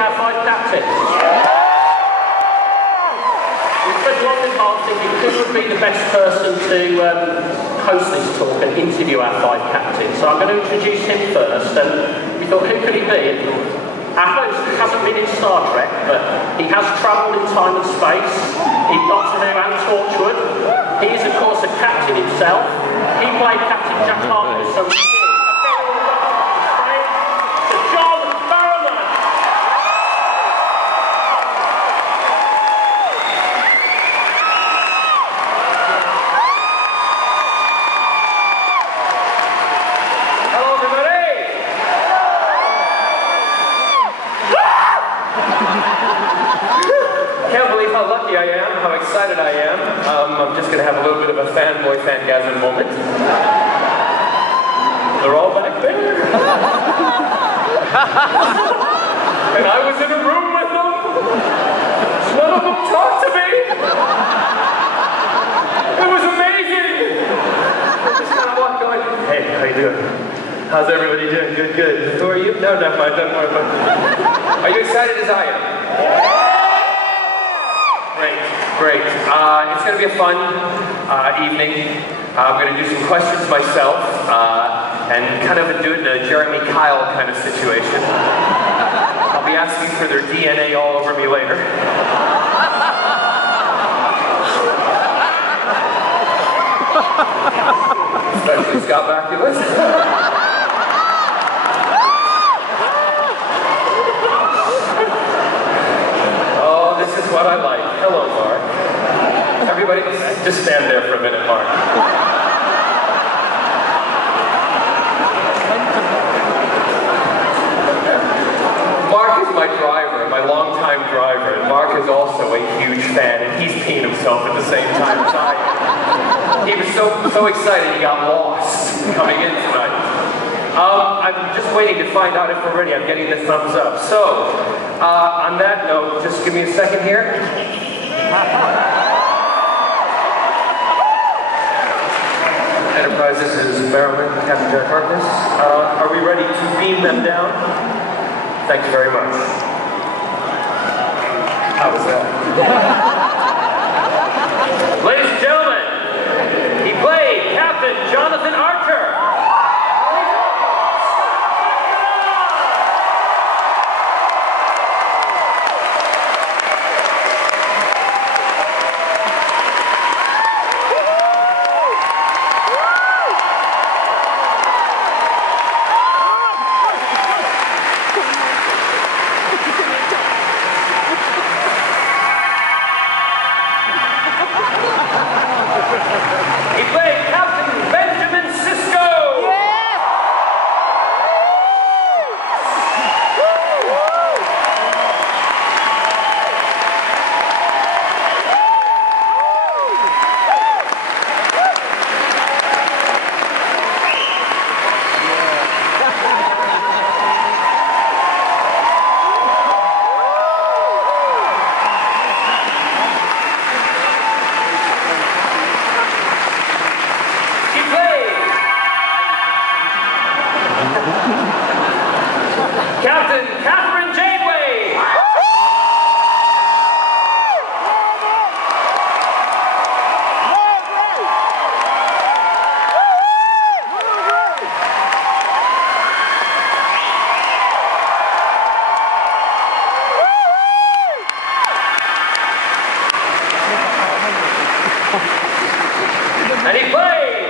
our 5 captains. We've spent long and hard thinking who would be the best person to host this talk and interview our 5 captains. So I'm going to introduce him first, and we thought, who could he be? Our host hasn't been in Star Trek, but he has travelled in time and space. He's Doctor Who and Torchwood. He is, of course, a captain himself. He played Captain Jack Harkness, so I'm just going to have a little bit of a fanboy fangasm moment. They're all back there. And I was in a room with them. None of them talked to me. It was amazing. I just kind of walked going, hey, how you doing? How's everybody doing? Good, good. Who are you? No, not fine, don't worry about it. Are you excited as I am? Great. It's going to be a fun evening. I'm going to do some questions myself and kind of do it in a Jeremy Kyle kind of situation. I'll be asking for their DNA all over me later. Especially Scott Bakula. Oh, this is what I like. Hello, Mark. Everybody, just stand there for a minute, Mark. Mark is my driver, my longtime driver, and Mark is also a huge fan, and he's peeing himself at the same time as I am. He was so excited he got lost coming in tonight. I'm just waiting to find out if we're ready. I'm getting the thumbs up. So, on that note, just give me a second here. Enterprise, this is Marilyn, Captain Jack Harkness. Are we ready to beam them down? Thank you very much. How was that? Ladies and gentlemen, he played Captain Jonathan Archer. And he played!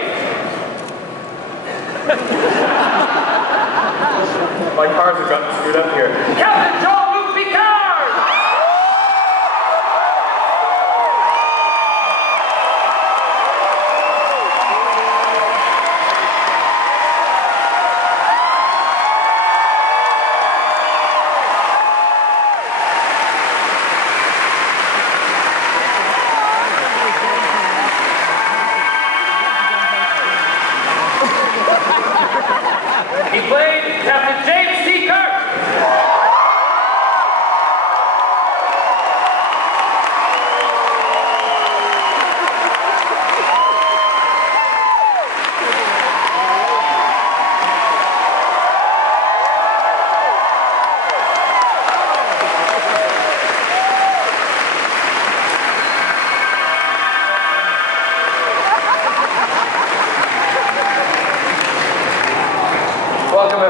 My cars have gotten screwed up here. Captain Jean-Luc Picard! He played Captain James T. Kirk.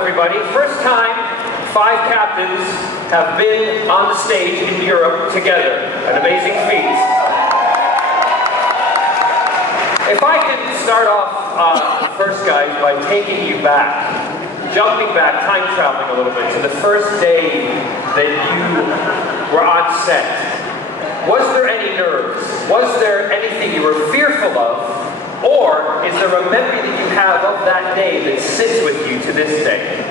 everybody. First time 5 captains have been on the stage in Europe together. An amazing feat. If I could start off first, guys, by taking you back, jumping back, time traveling a little bit to the first day that you were on set. Was there any nerves? Was there anything you were fearful of? Or is there a memory that you have of that day that sits with you to this day?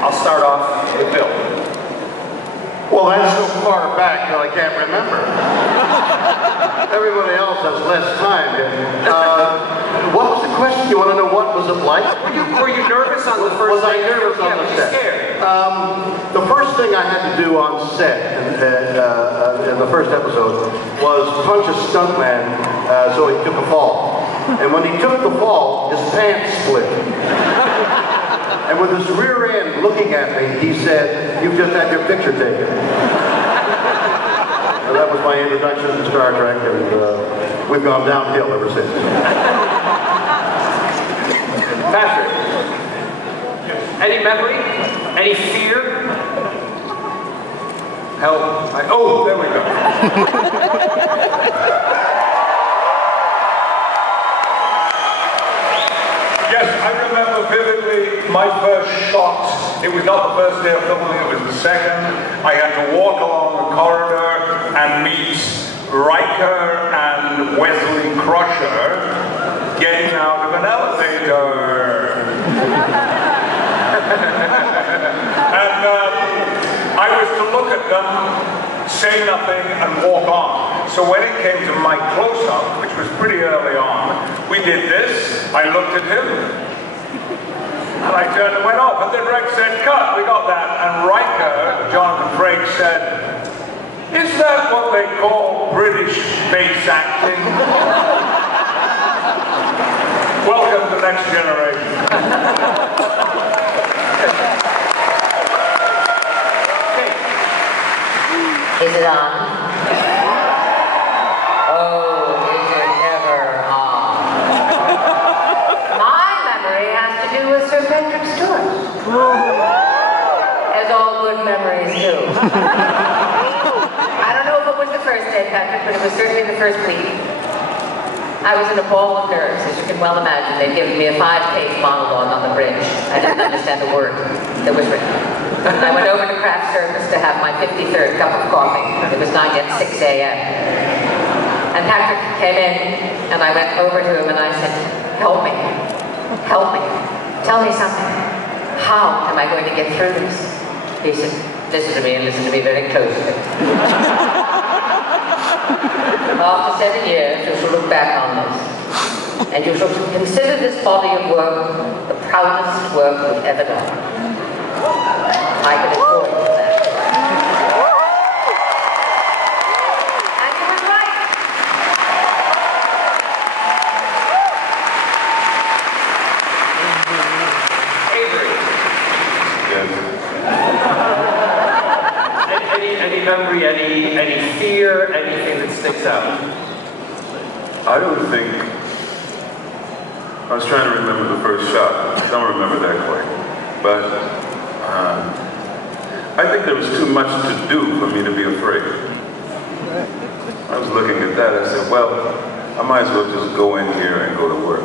I'll start off with Bill. Well, that's so far back that I can't remember. Everybody else has less time. What was the question? You want to know what was it like? Were you nervous on the first day? Was I nervous on the set? Scared? The first thing I had to do on set in the first episode was punch a stuntman so he took a fall. And when he took the fall, his pants split. And with his rear end looking at me, he said, "You've just had your picture taken." So that was my introduction to Star Trek, and we've gone downhill ever since. Patrick, any memory? Any fear? Hell, oh, there we go. Yes, I remember vividly my first shot. It was not the first day of filming, it was the second. I had to walk along the corridor and meet Riker and Wesley Crusher getting out of an elevator. And I was to look at them, say nothing, and walk on. So when it came to my close-up, which was pretty early on, we did this, I looked at him, and I turned and went off, and then Rex said, "Cut, we got that." And Riker, Jonathan Frakes, said, "Is that what they call British face acting?" Welcome to Next Generation. Is it on? Oh, is it ever on? My memory has to do with Sir Patrick Stewart. As all good memories do. I don't know if it was the first day, Patrick, but it was certainly the first week. I was in a ball of nerves, as you can well imagine. They'd given me a 5-page monologue on the bridge. I didn't understand a word that was written. I went over to craft service to have my 53rd cup of coffee. It was not yet 6 a.m. And Patrick came in, and I went over to him and I said, "Help me, help me, tell me something. How am I going to get through this?" He said, "Listen to me and listen to me very closely. After 7 years, you shall look back on this, and you shall consider this body of work the proudest work we've ever done. I can assure you of that." And he was right. Avery. Yes. Any memory, any fear, anything that sticks out? I don't think, I was trying to remember the first shot. I don't remember that quite. But I think there was too much to do for me to be afraid. I was looking at that, I said, well, I might as well just go in here and go to work.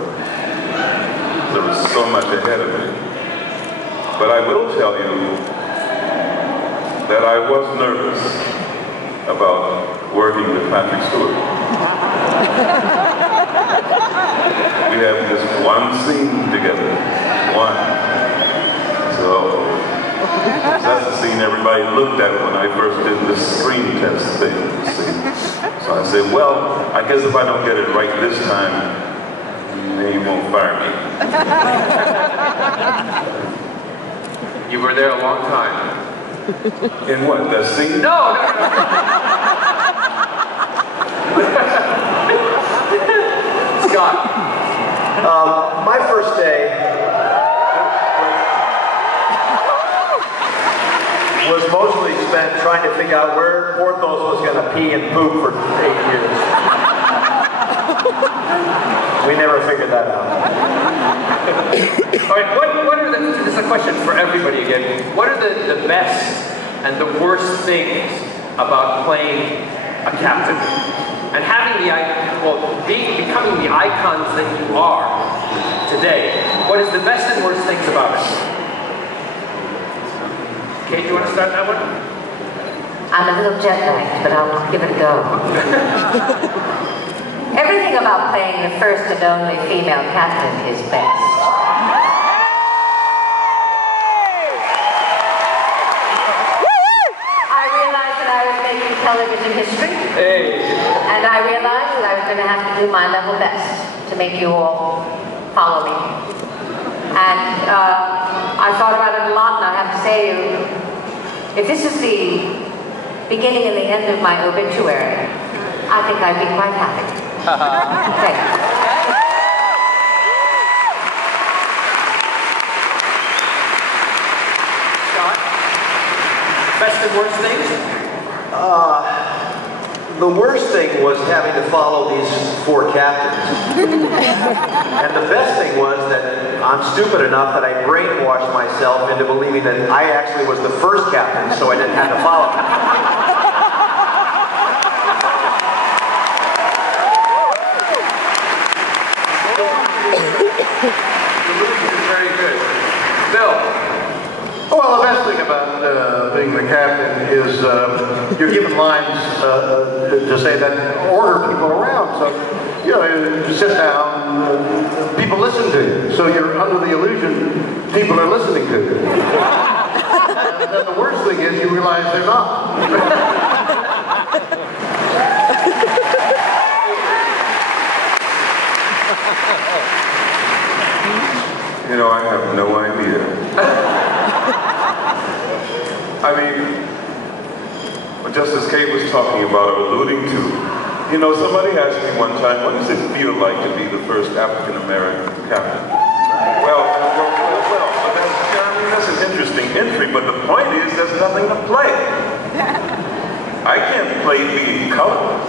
There was so much ahead of me. But I will tell you that I was nervous about working with Patrick Stewart. We have this one scene together, one. So that's the scene everybody looked at when I first did this screen test thing, you see. So I said, well, I guess if I don't get it right this time, they won't fire me. You were there a long time. In what, the scene? No. Scott. My first day was mostly spent trying to figure out where Porthos was going to pee and poop for 8 years. We never figured that out. All right, what are this is a question for everybody again. What are the best and the worst things about playing a captain? And having becoming the icons that you are today. What is the best and worst things about it? Kate, do you want to start that one? I'm a little jet-lagged, but I'll give it a go. Everything about playing the first and only female captain is best. I realized that I was making television history. Hey. And I realized that I was going to have to do my level best to make you all follow me. And I thought about it a lot, and I have to say, if this is the beginning and the end of my obituary, I think I'd be quite happy. Thank you. Scott? Best and worst things? The worst thing was having to follow these 4 captains. And the best thing was that I'm stupid enough that I brainwashed myself into believing that I actually was the first captain, so I didn't have to follow him. Very good. Bill? Well, the best thing about being the captain is you're given lines to say that order people around. So, you know, you sit down, people listen to you. So you're under the illusion people are listening to you. And then the worst thing is you realize they're not. You know, I have no idea. I mean, just as Kate was talking about or alluding to, you know, somebody asked me one time, what does it feel like to be the first African-American captain? Well, that's an interesting entry, but the point is there's nothing to play. I can't play being colored.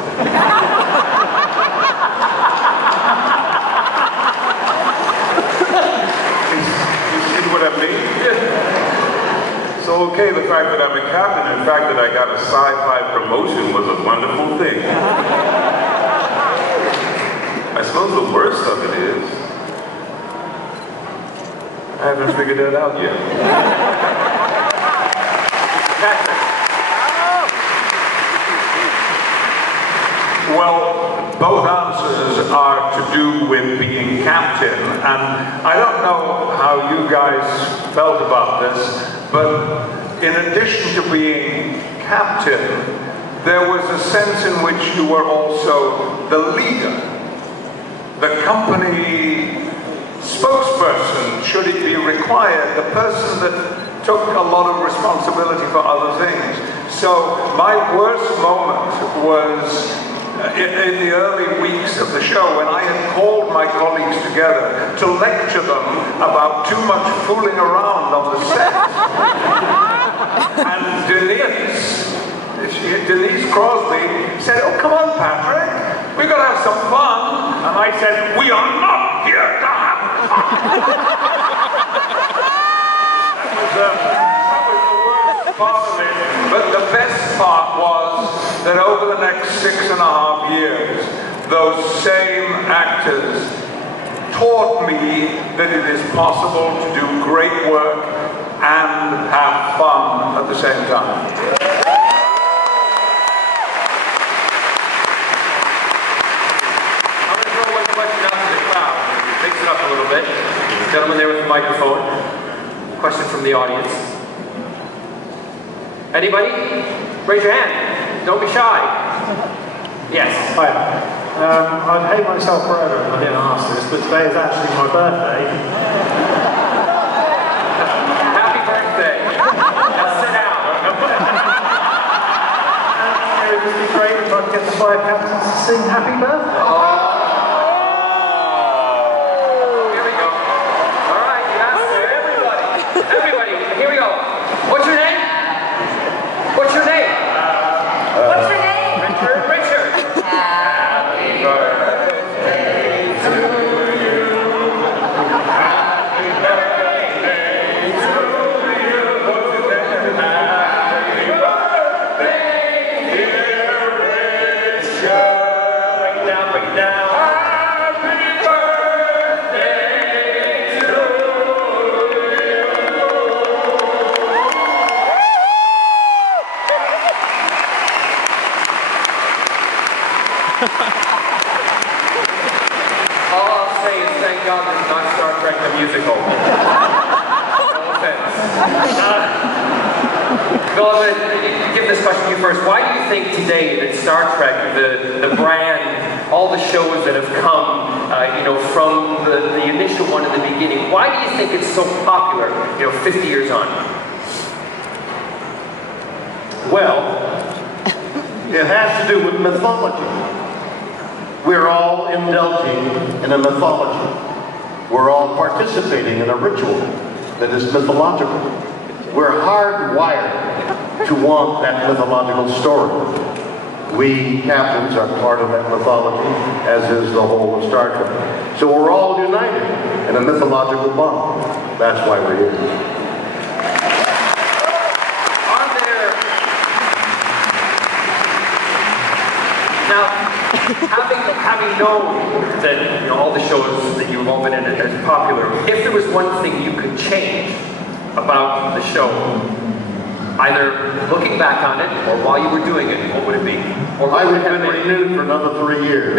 What I mean? So okay, the fact that I'm a captain, in fact that I got a sci-fi promotion was a wonderful thing. I suppose the worst of it is, I haven't figured that out yet. Well, both answers are to do with being captain, and I don't know how you guys felt about this, but in addition to being captain, there was a sense in which you were also the leader, the company spokesperson, should it be required, the person that took a lot of responsibility for other things. So my worst moment was in the early weeks of the show when I had called my colleagues together to lecture them about too much fooling around on the set. And Denise Crosby said, "Oh, come on, Patrick, we've got to have some fun." And I said, "We are not here to have fun." That was the worst part of it. But the best part was that over the next 6.5 years, those same actors taught me that it is possible to do great work and have fun at the same time. I'm going to throw one question out to the crowd. Mix it up a little bit. Gentleman there with the microphone. Question from the audience. Anybody? Raise your hand. Don't be shy. Yes. Hi. I'd hate myself forever if I didn't ask this, but today is actually my birthday. Happy birthday. Let's sit down. And it would be great if I could get the 5 captains to sing Happy Birthday. Here we go. All right, you asked for everybody. Everybody, here we go. What's your name? What's your name? What's your name? Richard. Happy birthday. Bill, I'm going to give this question to you first. Why do you think today that Star Trek, the brand, all the shows that have come, from the initial one in the beginning, why do you think it's so popular, 50 years on? Well, it has to do with mythology. We're all indulging in a mythology. We're all participating in a ritual that is mythological. We're hardwired to want that mythological story. We captains are part of that mythology, as is the whole of Star Trek. So we're all united in a mythological bond. That's why we're here. Are there... Now, having known that all the shows that you've all been in are popular, if there was one thing you could change about the show, either looking back on it or while you were doing it, what would it be? Or I would have been renewed for another 3 years.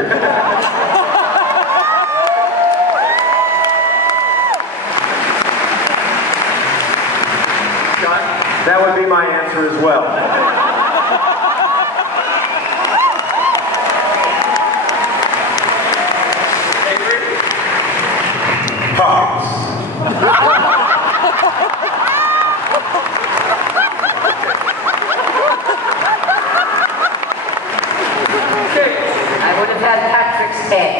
That would be my answer as well. I would have had Patrick's head.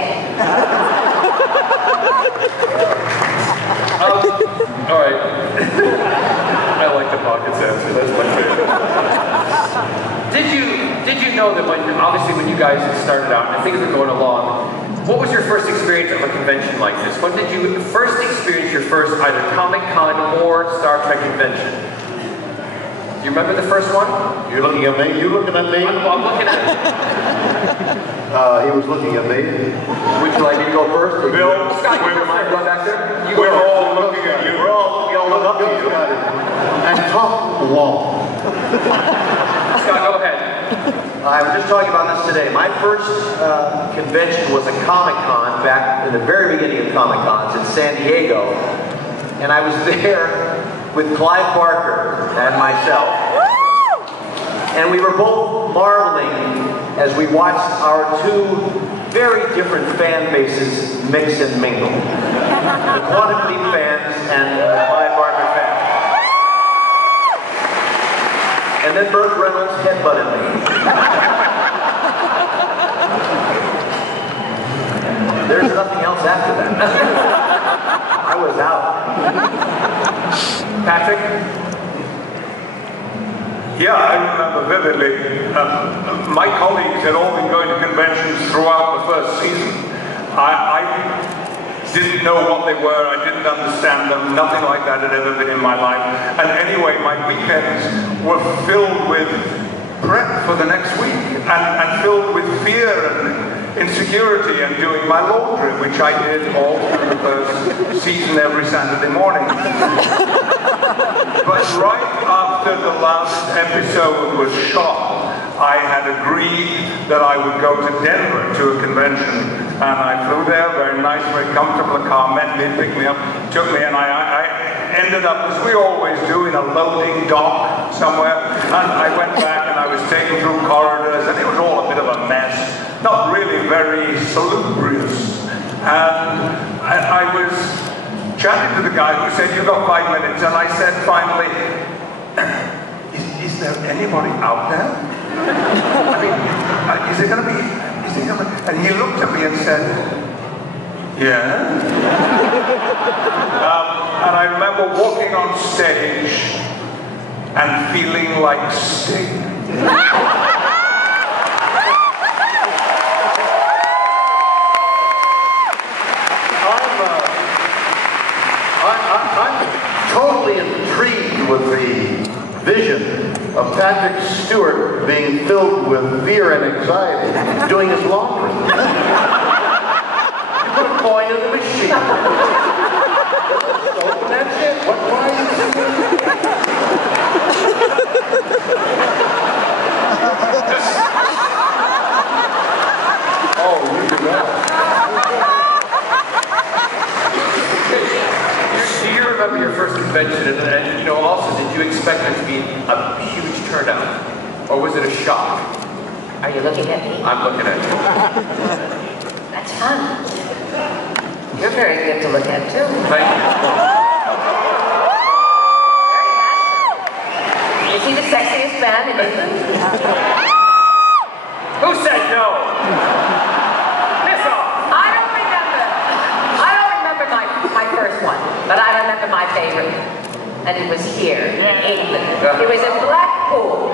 All right. I like the pockets answer. That's my favorite. Did you know that when you guys started out and things were going along, what was your first experience of a convention like this? When did you first experience your first either Comic-Con or Star Trek convention? Do you remember the first one? You're looking at me? You looking at me? I'm looking at it. He was looking at me. Would you like me to go first? Bill, Scott, you mind going back there? we're all looking at you. We're all look up to you. And talk long. Scott, go ahead. I was just talking about this today. My first convention was a Comic-Con back in the very beginning of Comic-Cons in San Diego. And I was there with Clive Barker and myself. And we were both marveling as we watched our two very different fan bases mix and mingle. The Quantum Leap fans and the Clive Barker fans. And then Burt Reynolds headbutted me. There's nothing else after that. I was out. Patrick? Yeah, I remember vividly. My colleagues had all been going to conventions throughout the first season. I didn't know what they were, I didn't understand them, nothing like that had ever been in my life. And anyway, my weekends were filled with prep for the next week, and filled with fear and insecurity and doing my laundry, which I did all through the first season every Saturday morning. But right after the last episode was shot, I had agreed that I would go to Denver to a convention, and I flew there, very nice, very comfortable. A car met me, picked me up, took me, and I ended up, as we always do, in a loading dock somewhere, and I went back and I was taken through corridors, and it was all a bit of a mess, not really very salubrious. And I was chatting to the guy who said, "You've got 5 minutes," and I said finally, is there anybody out there? I mean, is it going to be, and he looked at me and said, "Yeah." And I remember walking on stage and feeling like Sting. I'm totally intrigued with the vision of Patrick Stewart being filled with fear and anxiety doing his laundry. You put a coin in the machine. So that's it. What more are you doing? Oh, you do that. Do you remember your first convention, and also did you expect there to be a huge turnout? Or was it a shock? Are you looking at me? I'm looking at you. That's fun. You're very good to look at, too. Thank you. Very handsome. Is he the sexiest man in England? Who said no? Piss off! I don't remember my first one, but I remember my favorite. And it was here, in England. It was in Blackpool.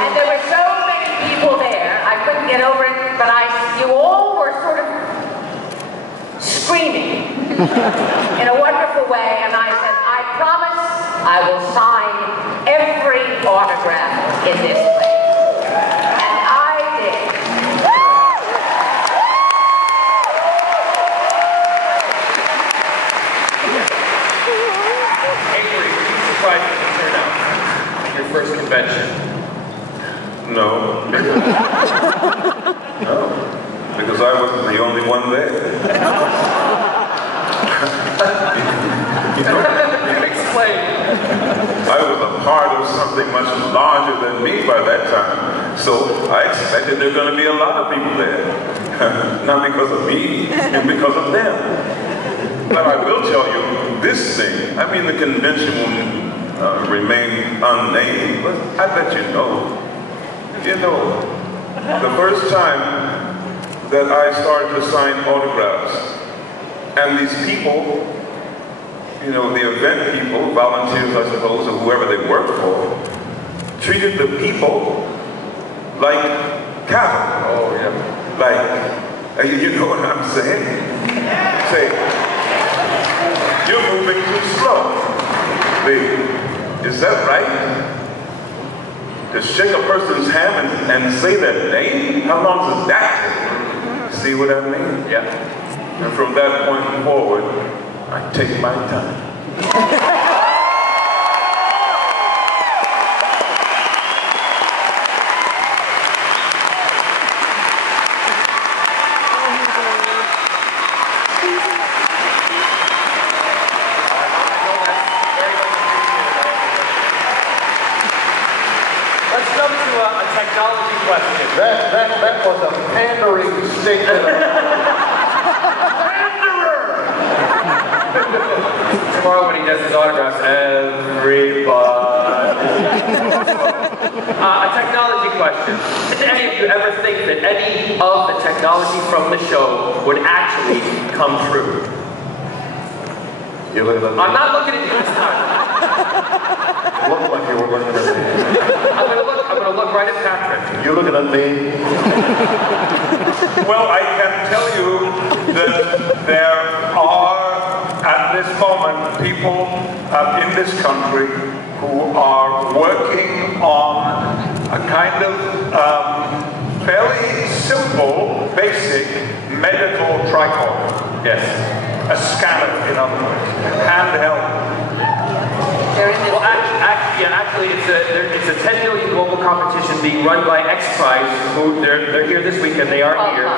And there were so many people there, I couldn't get over it, but you all were sort of screaming in a wonderful way, and I said, I promise I will sign every autograph in this place. And I did. Avery, were you surprised at the turnout at your first convention? No. No. Because I wasn't the only one there. Explain. I was a part of something much larger than me by that time. So I expected there were going to be a lot of people there. Not because of me, and because of them. But I will tell you this thing. I mean, the convention will remain unnamed, but I bet you know. You know, the first time that I started to sign autographs, and these people, you know, the event people, volunteers I suppose, or whoever they work for, treated the people like cattle. Oh, yeah. Like, you know what I'm saying? Say, you're moving too slow. Is that right? To shake a person's hand and say their name? How long does that take? See what I mean? Yeah. And from that point forward, I take my time. Let's jump to a technology question. That was a pandering statement. Tomorrow when he does his autographs, everybody. A technology question. Did any of you ever think that any of the technology from the show would actually come true? You look at I'm not looking at you this time. You look like you were looking at me. I'm gonna look right at Patrick. You looking at me? Well, I can tell you that there are, at this moment, people in this country who are working on a kind of fairly simple, basic medical tricorder. Yes. A scanner, in other words, handheld. Well, actually, it's a 10 million global competition being run by XPRIZE, who they're here this weekend. They are here,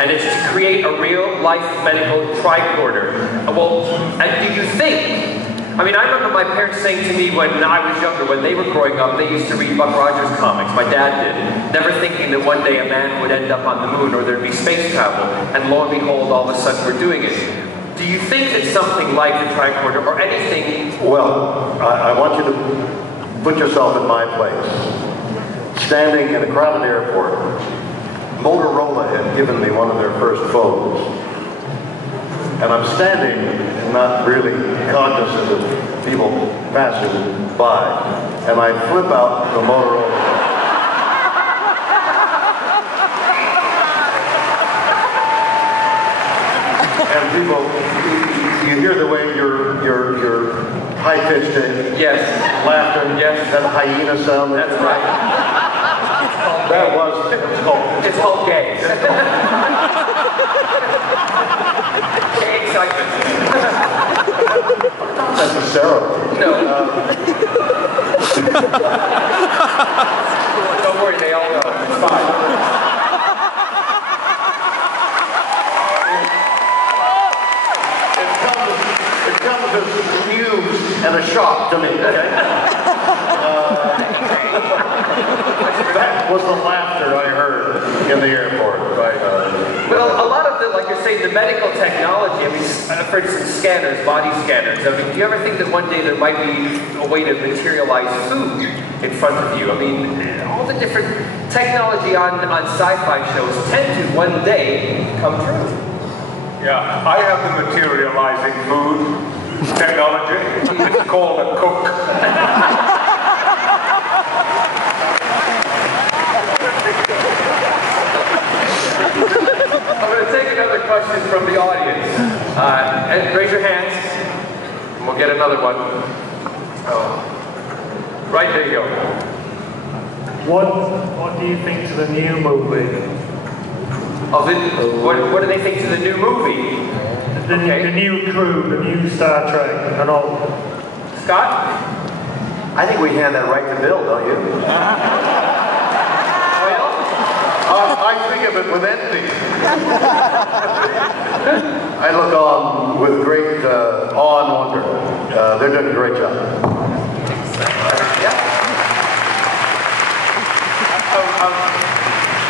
and it's to create a real-life medical tricorder. Well, and do you think? I mean, I remember my parents saying to me when I was younger, when they were growing up, they used to read Buck Rogers comics. My dad did, never thinking that one day a man would end up on the moon or there'd be space travel. And lo and behold, all of a sudden we're doing it. Do you think that something like the tricorder or anything... Well, I want you to put yourself in my place. Standing in a crowded airport, Motorola had given me one of their first photos. And I'm standing, not really cognizant of people passing by. And I flip out the Motorola. And people, you hear the way your high-pitched laughter, that hyena sound. That's right. It's called gay. Gay excitement. Not necessarily. No. Don't worry, they all know. It's fine. It comes as news and a shock to me. Okay? That was the laughter I heard in the airport. Well, a lot of the, like you're saying, the medical technology, I mean, for instance, scanners, body scanners. I mean, do you ever think that one day there might be a way to materialize food in front of you? I mean, all the different technology on sci-fi shows tend to one day come true. Yeah, I have the materializing food technology. It's called a cook. I'm going to take another question from the audience. And raise your hands, and we'll get another one. Oh. Right, there you go. What do you think to the new movie? Oh, what do they think to the new movie? The new crew, the new Star Trek, and all. Scott? I think we hand that right to Bill, don't you? I think of it with envy. I look on with great awe and wonder. They're doing a great job.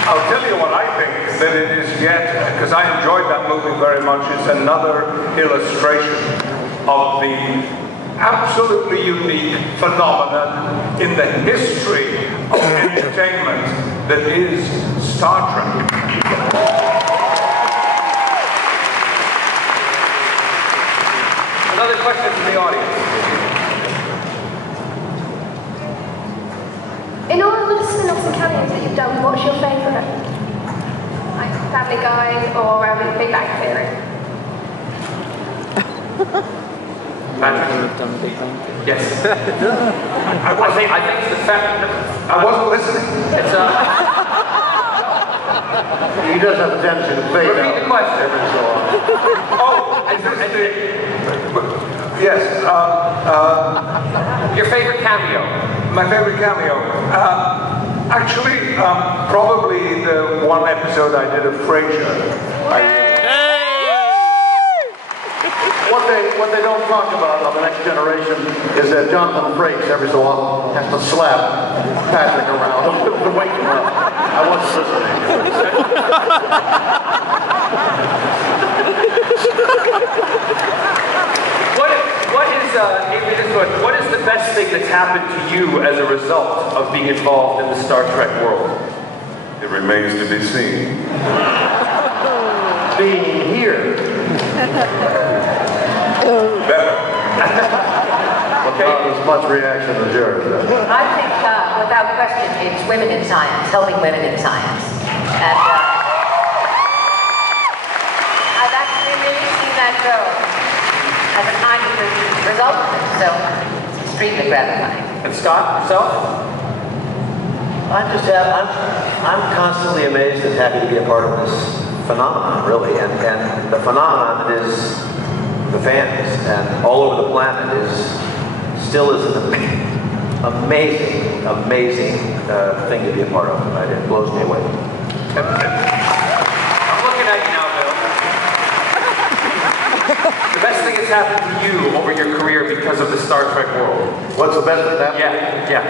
I'll tell you what I think that it is yet, because I enjoyed that movie very much. It's another illustration of the absolutely unique phenomenon in the history of entertainment that is Star Trek. Another question from the audience. In all of the spin-offs and cameos that you've done, what's your favourite? Like Family Guy or Big Bang Theory? Patrick? Yes. I think it's the fact. I wasn't listening. It's He does have a tendency to fade repeat out the question. every so often. Oh, yes. Your favorite cameo? My favorite cameo. Actually, probably the one episode I did of Frasier. What they don't talk about on The Next Generation is that Jonathan Frakes every so often has to slap Patrick around to wake him up. I wasn't listening. What is the best thing that's happened to you as a result of being involved in the Star Trek world? It remains to be seen. Being here. Better. Okay. Not as much reaction as yours. I think, without question, it's women in science, helping women in science. And I've actually really seen that grow as a kind of result of it, so it's extremely gratifying. And Scott, yourself? I'm constantly amazed and happy to be a part of this phenomenon, really. And the phenomenon is the fans, and all over the planet still is an amazing thing to be a part of. It blows me away. I'm looking at you now, Bill. The best thing that's happened to you over your career because of the Star Trek world? What's the best thing that happened? Yeah.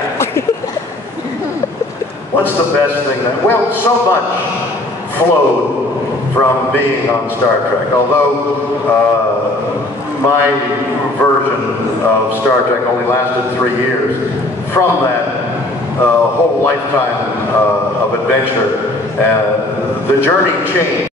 What's the best thing that... Well, so much flowed from being on Star Trek. Although my version of Star Trek only lasted 3 years, from that whole lifetime of adventure, the journey changed.